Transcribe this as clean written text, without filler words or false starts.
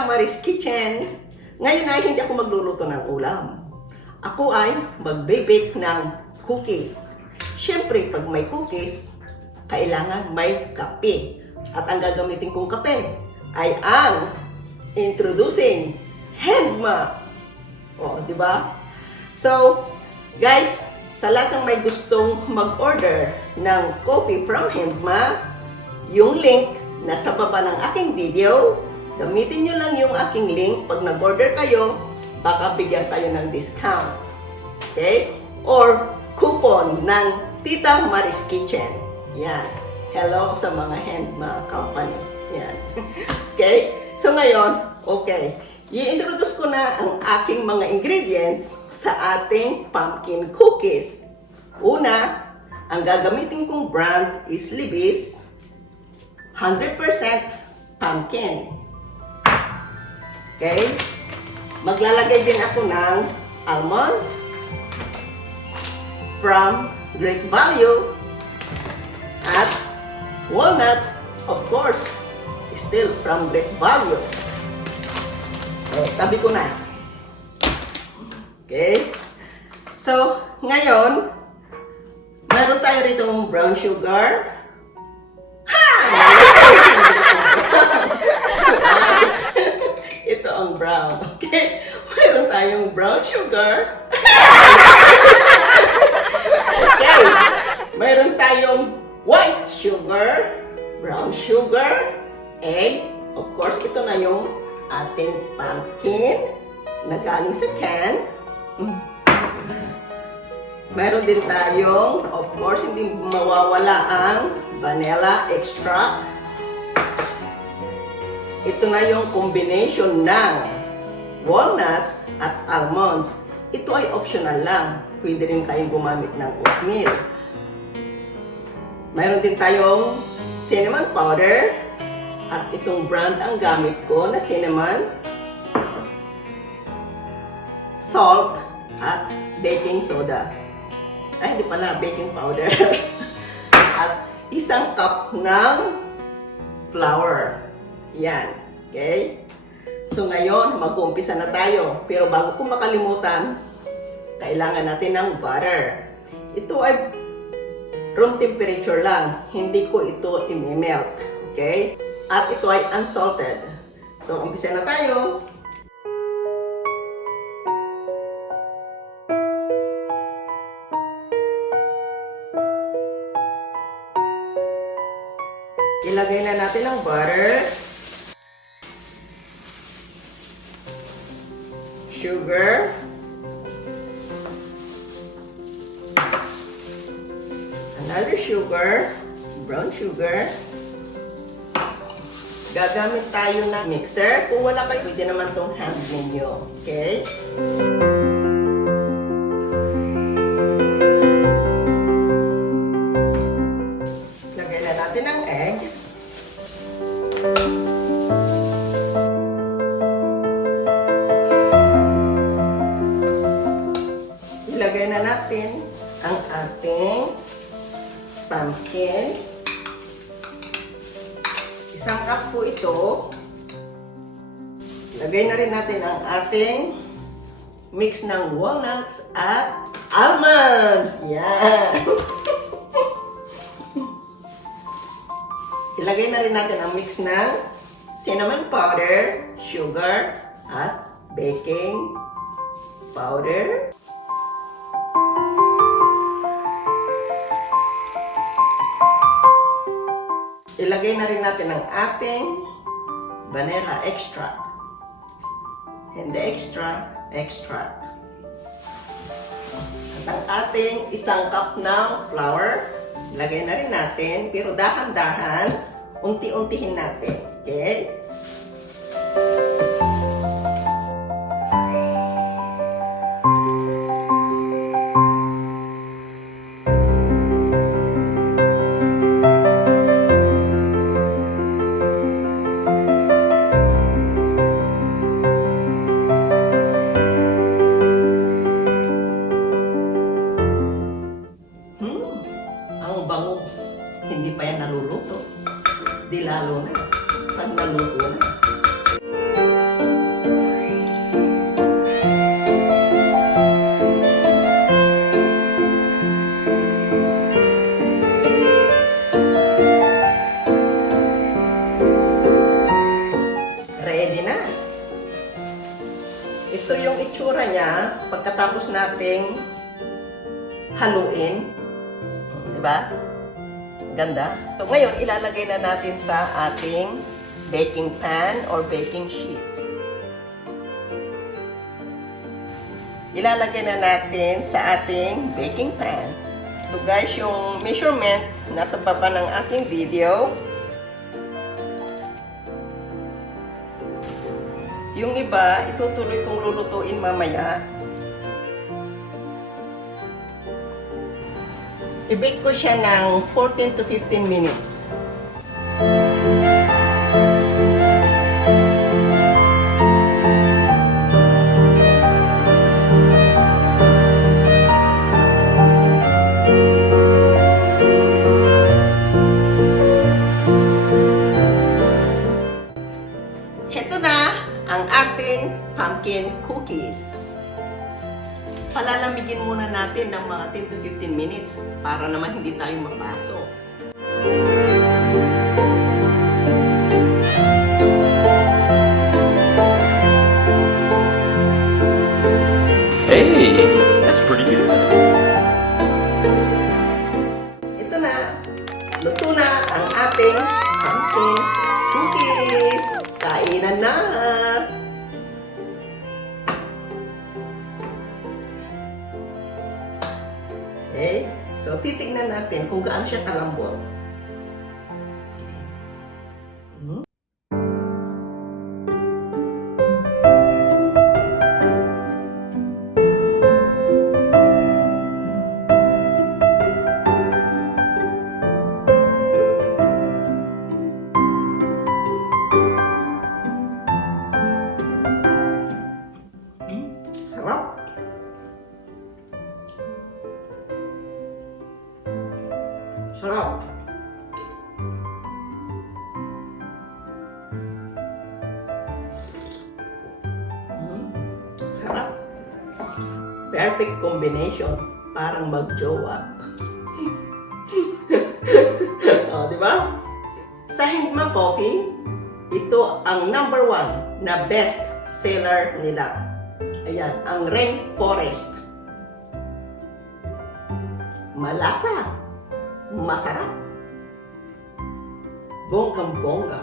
Tita Maris Kitchen. Ngayon ay hindi ako magluluto ng ulam. Ako ay magbe-bake ng cookies. Siyempre, pag may cookies, kailangan may kape. At ang gagamitin kong kape ay ang introducing handma. O, di ba? So, guys, sa lahat ng may gustong mag-order ng coffee from handma, yung link nasa baba ng aking video. Gamitin nyo lang yung aking link. Pag nag-order kayo, baka bigyan tayo ng discount. Okay? Or coupon ng Tita Maris Kitchen. Yan. Hello sa mga handma company. Yan. Okay? So ngayon, okay. I-introduce ko na ang aking mga ingredients sa ating pumpkin cookies. Una, ang gagamitin kong brand is Libis. 100% pumpkin. Okay? Maglalagay din ako ng almonds from Great Value at walnuts, of course, still from Great Value. So, tabi ko na. Okay? So, ngayon, meron tayo rito brown sugar. Ito ang brown. Okay? Meron tayong brown sugar. Okay. Meron tayong white sugar, brown sugar, egg. Of course, ito na yung ating pumpkin na galing sa can. Meron din tayong, of course, hindi mawawala ang vanilla extract. Ito na yung combination ng walnuts at almonds. Ito ay optional lang. Pwede rin kayong gumamit ng oatmeal. Mayroon din tayong cinnamon powder. At itong brand ang gamit ko na cinnamon, salt, at baking soda. Ay, hindi pala, baking powder. At isang cup ng flour. Yan. Okay? So ngayon, mag-uumpisa na tayo. Pero bago ko makalimutan, kailangan natin ng butter. Ito ay room temperature lang. Hindi ko ito i-melt. Okay? At ito ay unsalted. So, umpisa na tayo. Ilagay na natin ang butter, sugar, another sugar, brown sugar. Gagamit tayo ng mixer. Kung wala kayo, pwede naman itong hand ninyo. Okay? Lagay na natin ang egg. Ilagay na natin ang ating pumpkin. Isang cup po ito. Lagay na rin natin ang ating mix ng walnuts at almonds. Yan. Ilagay na rin natin ang mix ng cinnamon powder, sugar, at baking powder. Ilagay na rin natin ang ating vanilla extract. Hindi extract. At ang ating isang cup ng flour, ilagay na rin natin, pero dahan-dahan, unti-untihin natin. Okay? Hindi pa yan naluluto. Di lalo na pag naluto na. Pagkatapos nating haluin, diba? Ganda. So ngayon, ilalagay na natin sa ating baking pan or baking sheet. Ilalagay na natin sa ating baking pan. So guys, yung measurement nasa baba ng ating video. Yung iba, itutuloy kong lulutuin mamaya. I-bake ko siya ng 14 to 15 minutes. Heto na ang ating pumpkin cookies. Palalamigin muna natin ng mga 10 to 15 minutes para naman hindi tayo mapaso. Hey, that's pretty good. Ito na. Luto na ang ating pumpkin cookies. Kainan na! Okay? So, titignan natin kung gaano siya kalambot. Sarap! Sarap! Sarap! Perfect combination. Parang mag-jowa. Oh, di ba? Sa Hindma Coffee, ito ang number 1 na best seller nila. Ayan, ang Rainforest. Malasa. Masarap. Bonggang-bongga.